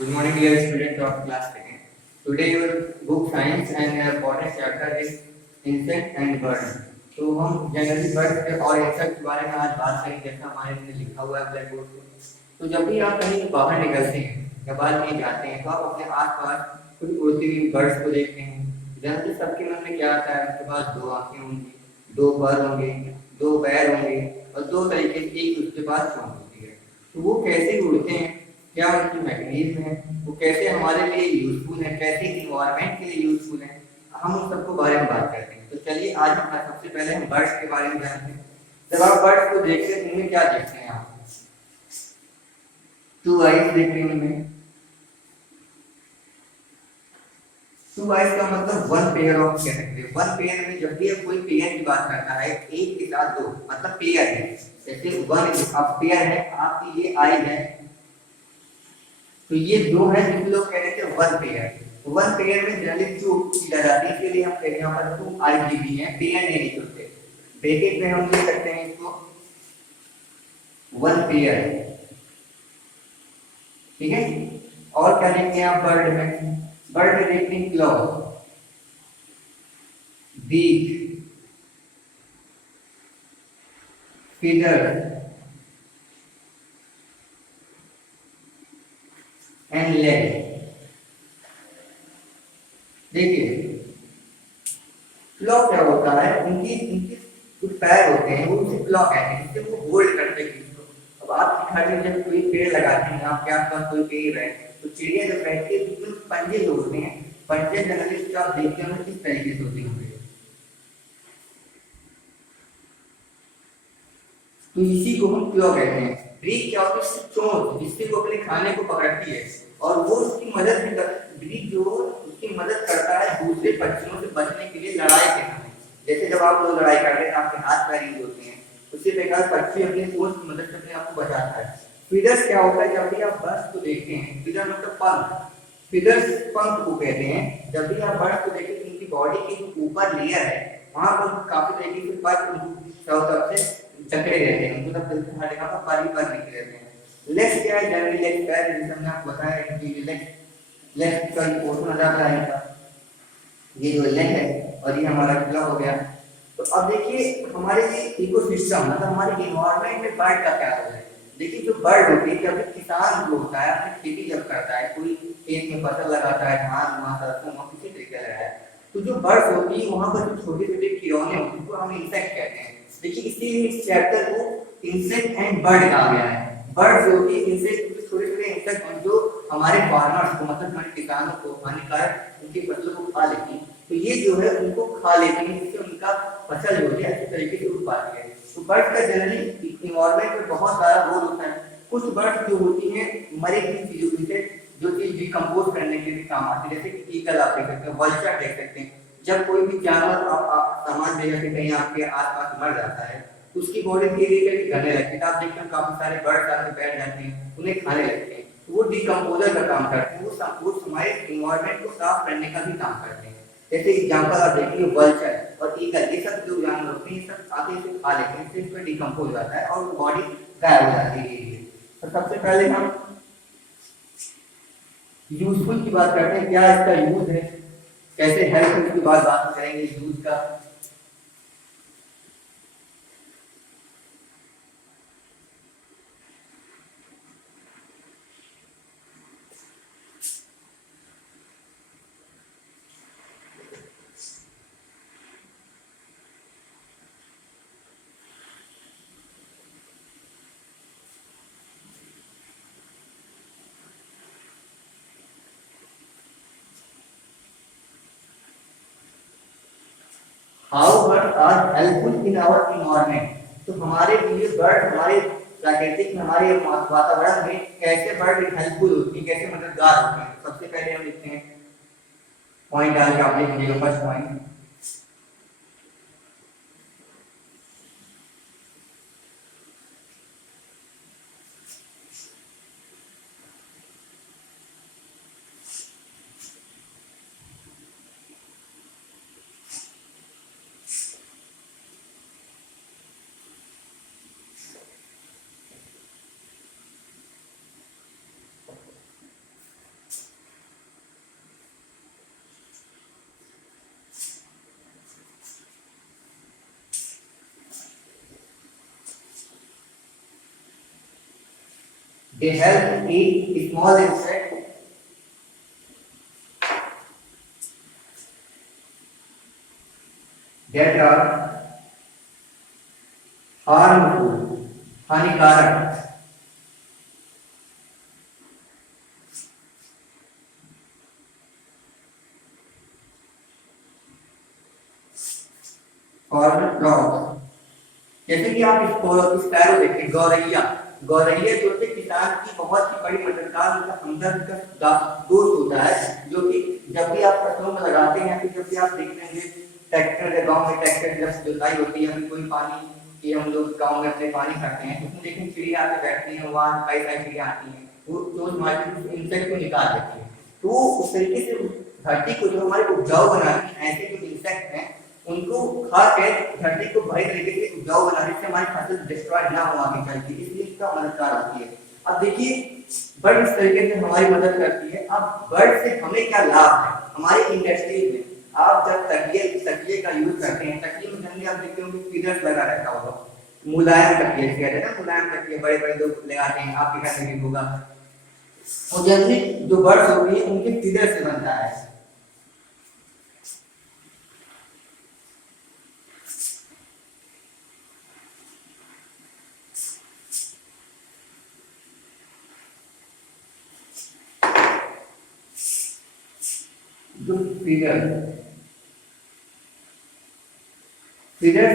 Good morning, dear students of class 2nd. Today your book science and important chapter is insect and bird. तो हम generally bird और insect के बारे में आज बात करेंगे जैसा हमारे में लिखा हुआ है ब्लैक बोर्ड पे। तो जब भी आप कहीं बाहर निकलते हैं या बाहर कहीं जाते हैं तो आप अपने आसपास कुछ उड़ती हुई बर्ड्स को देखते हैं। जनरली सबके मन में क्या आता है, उनके पास दो आंखें होंगी, दो पर होंगे, दो पैर होंगे और दो तरीके से एक उसके पास चोंच होती है। तो वो कैसे उड़ते हैं, क्या उनकी मैकेनिज्म है, वो कैसे हमारे लिए यूजफुल है, कैसे इन्वायरमेंट के लिए यूजफुल है, हम उन सबको बारे में बात करते हैं। तो चलिए आज हम सबसे पहले हम बर्ड्स के बारे में जानते हैं। जब आप बर्ड्स को देखते हैं उनमें क्या देखते हैं आप? टू आइज देखते हैं उनमें। टू आइज का मतलब वन पेयर ऑफ कह सकते हैं। वन पेयर में जब भी कोई पेयर की बात करता है, एक के साथ दो मतलब पेयर है। जैसे वन अब पेयर है, आपकी ये आई है तो ये दो है जिसको लोग कह रहे थे वन पेयर। वन पेयर में जनरली जो चीज आ जाती है, इसके लिए हम कहते हैं यहाँ पर टू आई की भी है, पेयर नहीं लिख सकते। ब्रैकेट में हम लिख सकते हैं इसको वन पेयर, ठीक है। और क्या देखते हैं आप बर्ड में? बर्ड में देखते हैं claw, beak, feather and leg. देखिए क्लॉ क्या होता है, उनकी उनके कुछ पैर होते हैं, वो उसे क्लॉ कहते हैं, जिससे वो होल्ड करते हैं चीज को। अब आपके घर में जब कोई पेड़ लगाते हैं, आपके आसपास कोई पेड़ है तो चिड़िया जब बैठती है तो उसमें पंजे जो होते हैं, पंजे जनरली आप देखते होंगे किस तरीके से होते होंगे। तो इसी को हम क्लॉ कहते हैं। ब्रीक क्या होती है? चोंच, जिससे वो अपने खाने को पकड़ती है और वो उसकी मदद भी ब्रीक जो उसकी मदद करता है दूसरे पक्षियों से बचने के लिए लड़ाई के समय। जैसे जब आप लोग लड़ाई करते हैं आपके हाथ पैर यूज होते हैं, उसी प्रकार पक्षी अपनी चोंच की मदद से अपने आप को बचाता है। फीडर्स क्या होता है? जब भी आप बर्ड्स को देखते हैं, फीडर मतलब पंख, फीडर्स पंख को कहते हैं। जब भी आप बर्ड्स को देखते हैं, उनकी बॉडी की जो ऊपर लेयर है वहां पर काफी तरीके से पंख चारों तरफ से जकड़े रहते हैं, उनको तब तक हमारे का पानी पर निकले रहते हैं। लेग्स क्या है? जनरली लेग पैर, जैसे हमने आपको बताया कि लेग का पोर्शन आ जाता है इनका, ये जो लेग है और ये हमारा क्लॉ हो गया। तो अब देखिए हमारे ये इकोसिस्टम मतलब हमारे इन्वायरमेंट में बर्ड का क्या रोल है। देखिए जो बर्ड होती है, जब किसान जो होता है अपनी खेती जब करता है, कोई खेत में फसल लगाता है, धान वहां सरसों वहां किसी तरीके लगाया है, तो जो बर्ड्स होती है वहां पर जो छोटे छोटे खिलौने होते हैं उनको हम इंसेक्ट कहते हैं। देखिए इसीलिए इस चैप्टर को इंसेक्ट एंड बर्ड कहा गया है। बर्ड जो होती है इंसेक्ट, छोटे छोटे इंसेक्ट जो हमारे फार्मर्स को मतलब हमारे किसानों को हानिकारक उनकी फसलों को खा लेती है, तो ये जो है उनको खा लेती है, जिससे उनका फसल जो है अच्छे तरीके से उग पाती है। तो बर्ड का जनरली इन्वायरमेंट में बहुत सारा रोल होता है। कुछ बर्ड जो होती हैं मरी हुई चीजों से जो चीज डिकम्पोज करने के लिए काम आती है, जैसे कि ईगल आप देख सकते हैं, वल्चर देख सकते हैं। जब कोई भी जानवर आप सामान ले जाके कहीं आपके आसपास मर जाता है, उसकी बॉडी धीरे धीरे घने लगती है। आप देखते हैं काफी सारे बर्ड्स आके बैठ जाते हैं, उन्हें खाने लगते हैं, तो वो डिकम्पोजर का काम करते हैं, वो हमारे इन्वायरमेंट को साफ करने का भी काम करते हैं। जैसे एग्जांपल आप देखिए वल्चर और ईगल, ये सब जो जानवर होते हैं ये सब आके इसे खा लेते हैं, इससे इसमें डिकम्पोज हो जाता है और बॉडी गायब हो जाती है। तो सबसे पहले हम यूजफुल की बात करते हैं, क्या इसका यूज है, कैसे हेल्प उसकी बात करेंगे यूज का। How bird are helpful in our environment. तो हमारे लिए बर्ड हमारे प्राकृतिक में हमारे वातावरण में कैसे बर्ड हेल्पफुल होती है, कैसे मददगार होती है। सबसे पहले हम लिखते हैं पॉइंट डाल के, आप लिख लीजिएगा first point. They help eat small insects that are harmful, हानिकारक। और फ्रॉग, जैसे कि आप स्पैरो देखिए, गौरैया, गौरैया जो कि किसान की बहुत ही बड़ी मददगार, उनका हमदर्द का दोस्त होता है, जो कि जब भी आप फसलों में लगाते हैं, फिर जब भी आप देख लेंगे ट्रैक्टर के गांव में ट्रैक्टर जब जुताई होती है, कोई पानी कि हम लोग गांव में अपने पानी खाते हैं, उसमें देखें चिड़िया आके बैठती है, वहाँ कई सारी चिड़िया आती हैं, वो जो मार्केट इंसेक्ट को निकाल देती है। तो उस तरीके से धरती को जो हमारे उपजाऊ बनाती है, ऐसे जो इंसेक्ट हैं उनको खा के धरती को भारी तरीके से उपजाऊ बनाने से हमारी फसल डिस्ट्रॉय ना हो आगे चल के, इसलिए इसका मददगार होती है। अब देखिए बर्ड इस तरीके से हमारी मदद करती है। अब बर्ड से हमें क्या लाभ है हमारी इंडस्ट्री में? आप जब तकिए का यूज करते हैं, तकिए में जनरली आप देखते होंगे फीडर्स लगा रहता होगा, मुलायम तकिए कहते हैं ना, मुलायम तकिए बड़े बड़े लोग लगाते हैं, आपके घर में भी होगा। और जनरली जो बर्ड्स होती है उनके फीडर से बनता है। Feeder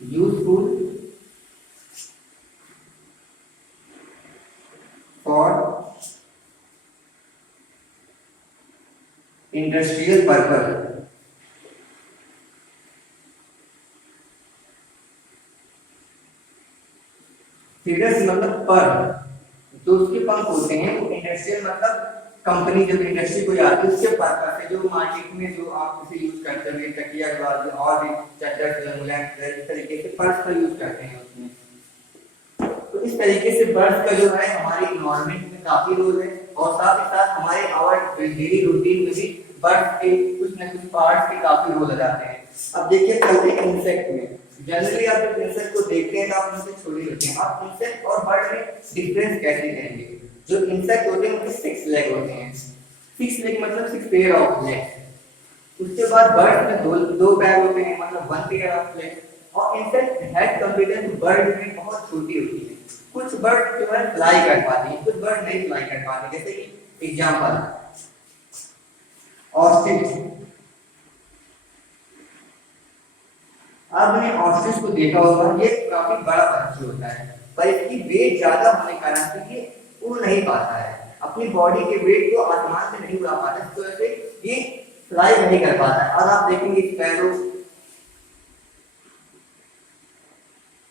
useful for industrial purpose। Feeders मतलब पर जो उसके पंख होते हैं, वो इंडस्ट्रियल मतलब कंपनी जब इंडस्ट्री को जाती है उसके पर्पस से, जो मार्केट में जो आप इसे यूज करते हैं तकिया के बाद और भी चद्दर इस तरीके से पर्स का यूज करते हैं उसमें। तो इस तरीके से पर्स का जो है हमारे इन्वायरमेंट में काफी रोल है, और साथ ही साथ हमारे आवर डेली रूटीन में भी पर्स के कुछ न कुछ पार्ट्स के काफी रोल लगाते हैं। अब देखिए चलते हैं इंसेक्ट में। जनरली आप जब इंसेक्ट को देखते हैं तो आप उनसे छोड़े होते हैं, आप इंसेक्ट और बर्ड में डिफरेंस कैसे करेंगे? जो इंसेक्ट होते हैं उनके 6 लेग होते हैं, 6 लेग मतलब 6 पेयर ऑफ लेग। उसके बाद बर्ड में दो पैर होते हैं मतलब 1 पेयर ऑफ लेग। और insect head compare to bird में बहुत छोटी होती है। कुछ बर्ड जो है फ्लाई कर पाती है, कुछ बर्ड नहीं फ्लाई कर पाते। जैसे कि एग्जांपल ऑस्ट्रिच, आपने ऑस्ट्रिच को देखा होगा, ये काफी बड़ा पक्षी होता है, पर इसकी वेट ज्यादा होने के कारण से ये उड़ नहीं पाता है, अपनी बॉडी के वेट को आसमान से नहीं उड़ा पाता, इस वजह से ये फ्लाई नहीं कर पाता है। और आप देखेंगे स्पैरो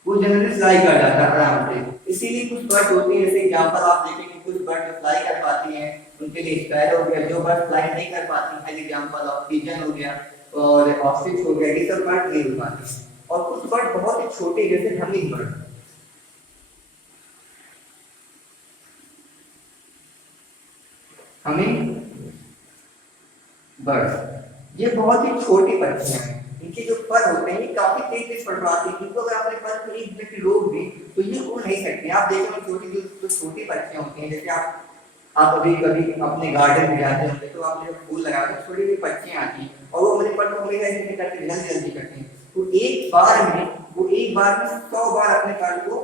वो जनरली फ्लाई कर जाता है आराम से। इसीलिए कुछ बर्ड होती है, जैसे एग्जांपल आप देखेंगे कुछ बर्ड फ्लाई कर पाती हैं, उनके लिए स्पैरो हो गया। जो बर्ड फ्लाई नहीं कर पाती है, एग्जांपल ऑफ पिजन हो गया और ऑस्ट्रिच हो गया, ये सब बर्ड नहीं उड़ पाती। और कुछ बर्ड बहुत ही छोटे जैसे हमिंग बर्ड, हमिंग बर्ड ये बहुत ही छोटी पक्षियां हैं। इनके जो पर होते हैं ये काफी तेज तेज पड़वाते हैं, इनको अगर आपने पर को एक मिनट रोक दी तो ये उड़ नहीं सकते। आप देखो छोटी जो छोटी पक्षियां होती हैं, जैसे आप अभी कभी अपने गार्डन में जाते होंगे तो आपने जब फूल लगाते हैं छोटी छोटी पक्षियां आती हैं और वो अपने पर को हमेशा ऐसे करके जल्दी जल्दी करते हैं, तो एक बार में 100 बार अपने पर को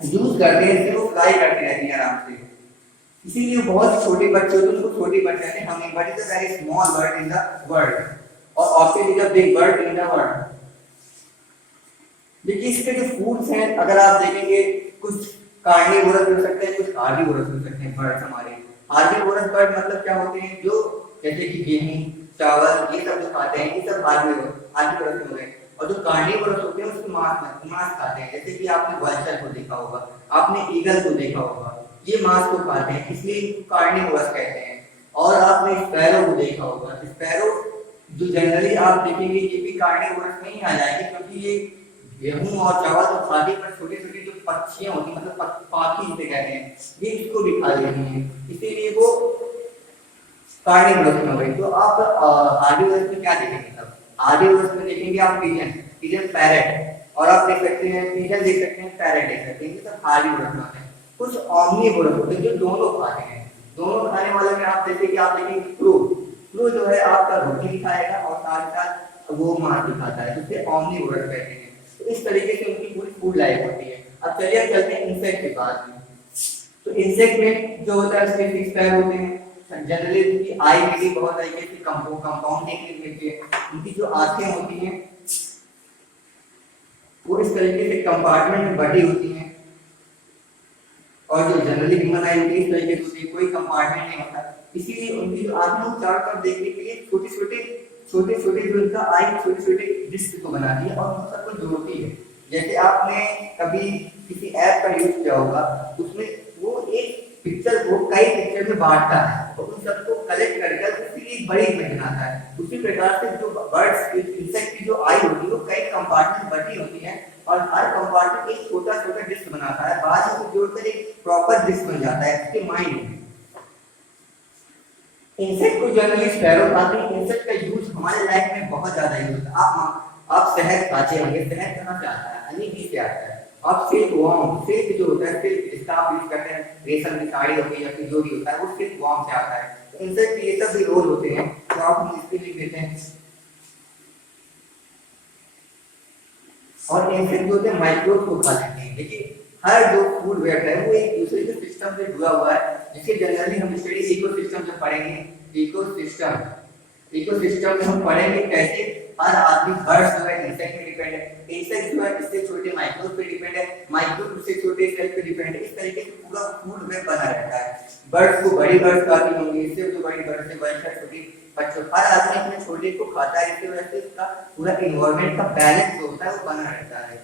यूज करते हैं, इससे वो फ्लाई करते रहती है आराम से। इसीलिए बहुत छोटे बच्चे होते हैं उनको छोटे बर्ड कहते हैं। Hummingbird is a very small bird in the world और ostrich is a big bird in the world. देखिए इसके जो फूड्स हैं अगर आप देखेंगे कुछ कार्निवोरस हो सकते हैं, कुछ हार्बीवोरस हो सकते हैं बर्ड्स हमारे। हार्बीवोरस बर्ड मतलब क्या होते हैं? जो जैसे कि गेहूं चावल ये सब जो खाते हैं ये सब हार्बीवोरस हो गए। और जो कार्निवोरस होते हैं उसके मांस खाते हैं, जैसे कि आपने वल्चर को देखा होगा, आपने ईगल को देखा होगा, ये मांस को खाते हैं इसलिए इनको कार्निवोरस कहते हैं। और आपने स्पैरो को देखा होगा, स्पैरो जो जनरली आप देखेंगे ये भी कार्निवोरस में ही आ जाएगी, क्योंकि ये गेहूं और चावल तो खाते पर छोटी छोटी जो पक्षियां होती मतलब पाखी जिसे कहते हैं ये इसको भी खा लेती हैं, इसीलिए वो कार्निवोरस में हो गई। तो आप हार्बीवोरस में क्या देखेंगे? तब हार्बीवोरस में देखेंगे आप पिजन पैरेट, और आप देख सकते हैं पीजन देख सकते हैं, पैरेट देख सकते हैं, ये सब हार्डी वोरस होते हैं। कुछ ओमनीवोरस होते हैं जो दोनों खाते हैं। दोनों खाने वाले में आप जैसे कि आप देखेंगे क्रो, क्रो जो है आपका रोटी भी खाएगा और साथ ही साथ वो मांस भी खाता है, जिससे ओमनीवोरस कहते हैं। तो इस तरीके से उनकी पूरी फूड लाइफ होती है। अब चलिए अब चलते हैं इंसेक्ट के पास में। तो इंसेक्ट में जो होता है उसके सिक्स पैर होते हैं। जनरली उनकी आई भी बहुत तरीके से कंपाउंड देखने को मिलती है। उनकी जो आंखें होती हैं वो इस तरीके से कंपार्टमेंट में बटी होती हैं, और जो जनरली ह्यूमन आई होती है इस तरीके से कोई कंपार्टमेंट नहीं होता। इसीलिए उनकी जो आंखें वो चारों तरफ देखने के लिए छोटे छोटे जो उनका आई छोटे छोटे डिस्क को बनाती है और उन सबको जोड़ती है। जैसे आपने कभी किसी ऐप का यूज किया होगा, उसमें वो एक पिक्चर को कई पिक्चर में बांटता है और उन सबको कलेक्ट कर उसके लिए एक बड़ी इमेज बनाता है। उसी प्रकार से जो बर्ड्स इंसेक्ट की जो आई होती है वो कई कंपार्टमेंट बटी होती है और हर कंपार्टमेंट एक छोटा छोटा डिस्क बनाता है, बाद में उसे जोड़कर एक प्रॉपर डिस्क बन जाता है उसके माइंड में। इंसेक्ट को जनरली स्पैरो खाते हैं। इंसेक्ट का यूज हमारे लाइफ में बहुत ज्यादा यूज होता है। आप शहद खाते होंगे, शहद कहाँ से आता है? हनी बी से आता है। अब सिल्क वॉर्म, सिल्क जो होता है, सिल्क जिसका आप यूज करते हैं रेशम की साड़ी हो गई या फिर जो भी होता है वो सिल्क वॉर्म से आता है। तो इंसेक्ट के ये सब भी रोल होते हैं तो आप इसके लिख देते हैं। और इंसेक्ट जो होते हैं माइक्रोब को खा लेते हैं। देखिए हर जो फूड वेब है वो एक दूसरे के सिस्टम से जुड़ा हुआ है, जिसके जनरली हम स्टडी इकोसिस्टम जब पढ़ेंगे, इकोसिस्टम इकोसिस्टम में हम पढ़ेंगे कैसे हर आदमी, बर्ड्स जो है इंसेक्ट पे डिपेंड है, इंसेक्ट जो है इससे छोटे माइक्रोब पे डिपेंड है, माइक्रोब से छोटे सेल पे डिपेंड है। इस तरीके से पूरा फूड वेब बना रहता है। बर्ड्स को बड़ी बर्ड्स खाती होंगी, इससे जो बड़ी बर्ड्स से बड़ी छोटी बच्चों, हर आदमी अपने छोटे को खाता है। इसकी वजह से इसका पूरा इन्वायरमेंट का बैलेंस जो होता है वो बना रहता है।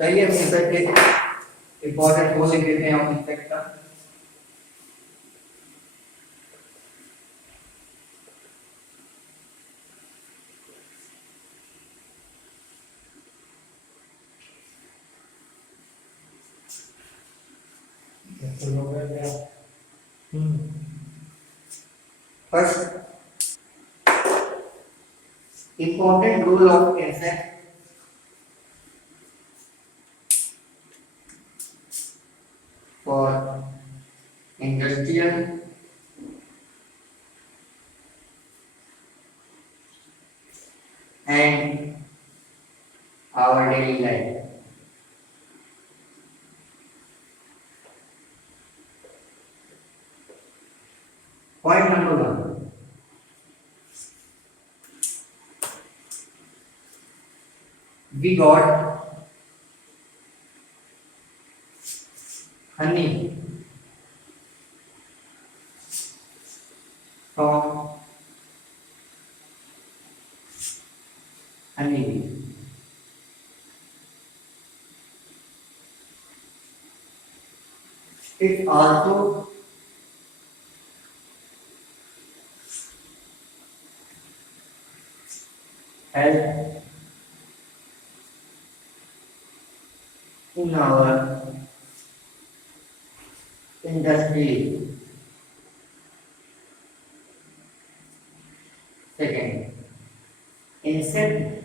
चलिए हम इंसेक्ट के इंपॉर्टेंट रोल लिख देते हैं हम इंसेक्ट का। First, important role of insect for industrial and our daily life. Point number one. We got honey from honeybee. It also helps in our industry. Second, insect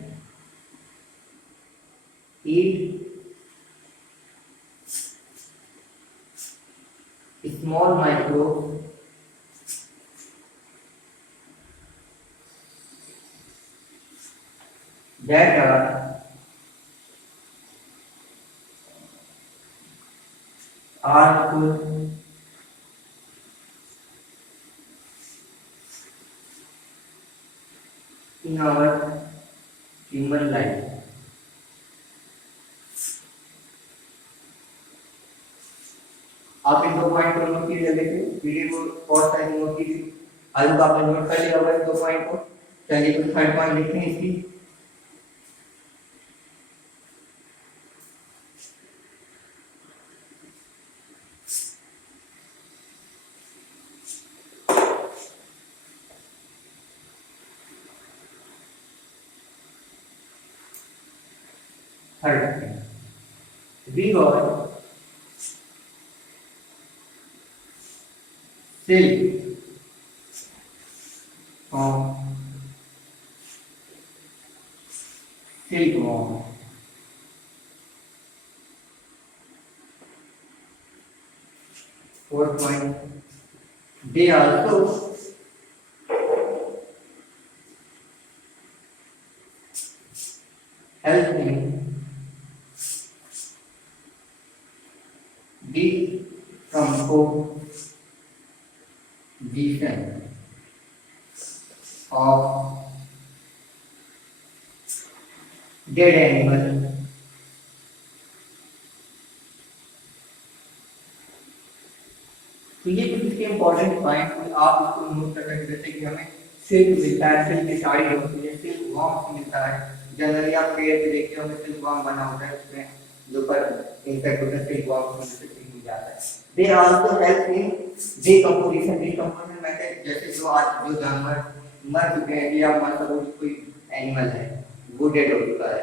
eat small microbes that are harmful in our human life. आप इन दो point को note कीजिए, देखिए video को और side note कीजिए। आलू का आपने नोट कर लिया होगा इन दो पॉइंट को। चलिए तो थर्ड पॉइंट लिखते हैं इसकी। थर्ड, वी और silk from silkworm. 4 point. They also help in decomposition of dead animal. तो ये कुछ इसके इम्पोर्टेंट पॉइंट आप इसको नोट कर सकते, जैसे कि हमें सिल्क मिलता है, सिल्क की साड़ी होती है, सिल्क वॉर्म मिलता है। जनरली आप पेड़ पे देखते होंगे सिल्क वॉर्म बना होता है, उसमें जो पर इंसेक्ट होता है सिल्क वॉर्म से सिल्क मिल जाता है। They also help in decomposition method, जैसे जो जानवर मर चुके हैं या मान लो कोई एनिमल है वो डेड हो चुका है,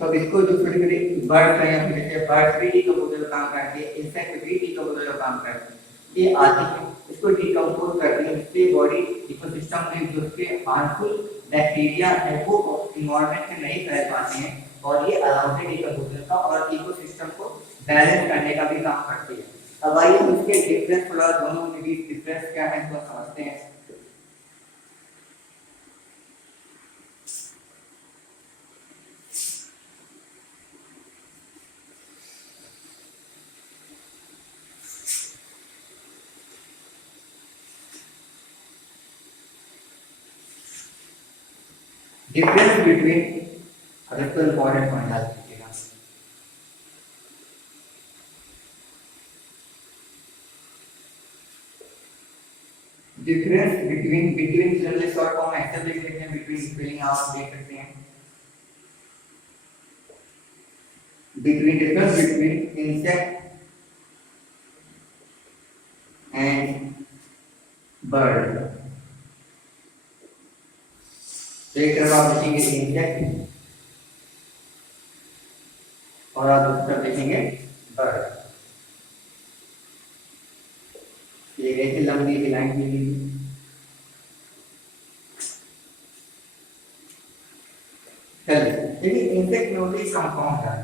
तो इसको जो छोटे छोटे बर्ड्स हैं या फिर जैसे बर्ड्स भी डिकम्पोजर का काम करते हैं, इंसेक्ट भी डिकम्पोजर का काम करते हैं, ये आते हैं इसको डिकम्पोज करते हैं, इससे बॉडी इकोसिस्टम में जो उसके हार्मफुल बैक्टीरिया है वो इन्वायरमेंट में नहीं फैल पाते हैं, और ये अलाउड है डिकम्पोजर का और इकोसिस्टम को बैलेंस करने का भी काम करती है। अब आइए हम इसके डिफरेंस थोड़ा दोनों के बीच डिफरेंस क्या है इसको समझते हैं। डिफरेंस बिटवीन, अगर तो इम्पोर्टेंट पॉइंट याद कीजिएगा, difference between generally short form एक्सेल लिख लेते हैं, बिटवीन स्पेलिंग आप देख सकते हैं, difference between insect and bird. तो एक तरफ आप देखेंगे इंसेक्ट और आप दूसरी तरफ देखेंगे बर्ड, ये ऐसी लंबी लाइन मिली। चलिए देखिए इंसेक्ट में होती है कंपाउंड है,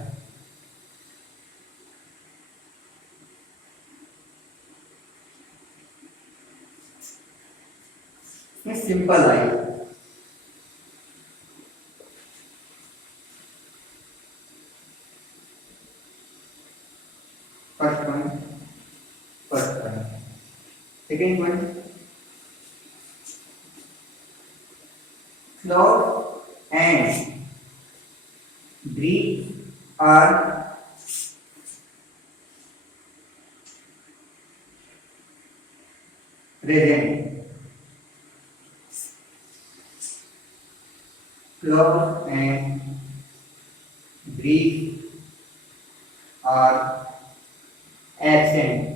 simple eye, first point. Second point, claws and breeds are present. Claws and breeds are absent.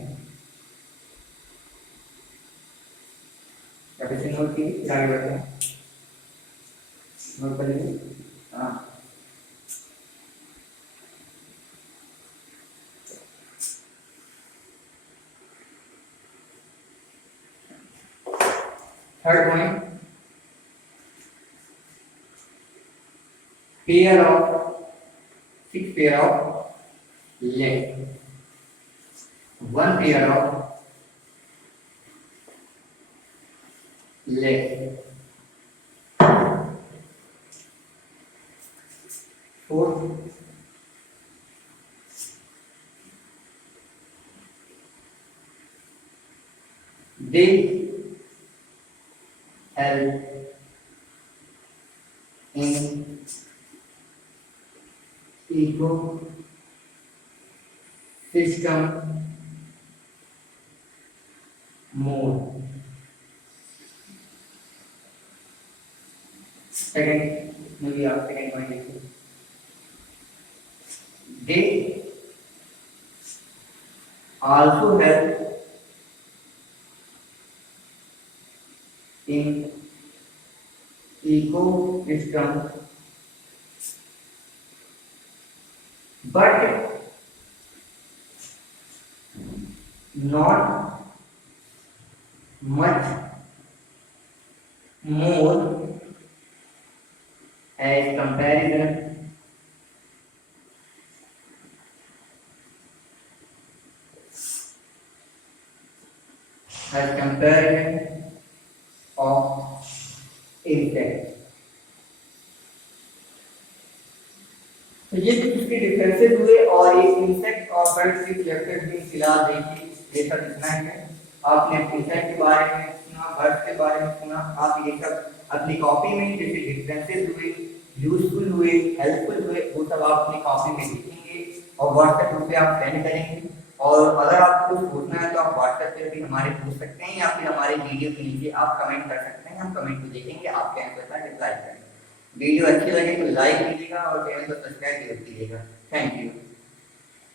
कैसे नोट की आगे बढ़ते हैं, नोट करेंगे। हाँ third point, pair of 6 pair of leg, 1 pair of leg, 4 they help in ecosystem more. Second, maybe our second point is they also help in ecosystem but not much more as comparison of insects. तो ये कुछ इसके differences हुए और ये insect और bird से related भी फिलहाल देखिए ये सब इतना ही है। आपने इंसेक्ट के बारे में सुना, बर्ड के बारे में सुना, आप ये सब अपनी कॉपी में जैसे डिफरेंसेस हुए, यूजफुल हुए, हेल्पफुल हुए, वो सब आप अपनी कॉपी में लिखेंगे और व्हाट्सएप ग्रुप पे आप सेंड करेंगे। और अगर आपको कुछ पूछना है तो आप व्हाट्सएप पे भी हमारे पूछ सकते हैं या फिर हमारे वीडियो के नीचे आप कमेंट कर सकते हैं, हम कमेंट को देखेंगे, आपके आंसर का रिप्लाई करेंगे। वीडियो अच्छी लगे तो लाइक कीजिएगा और चैनल को सब्सक्राइब जरूर कीजिएगा। Thank you.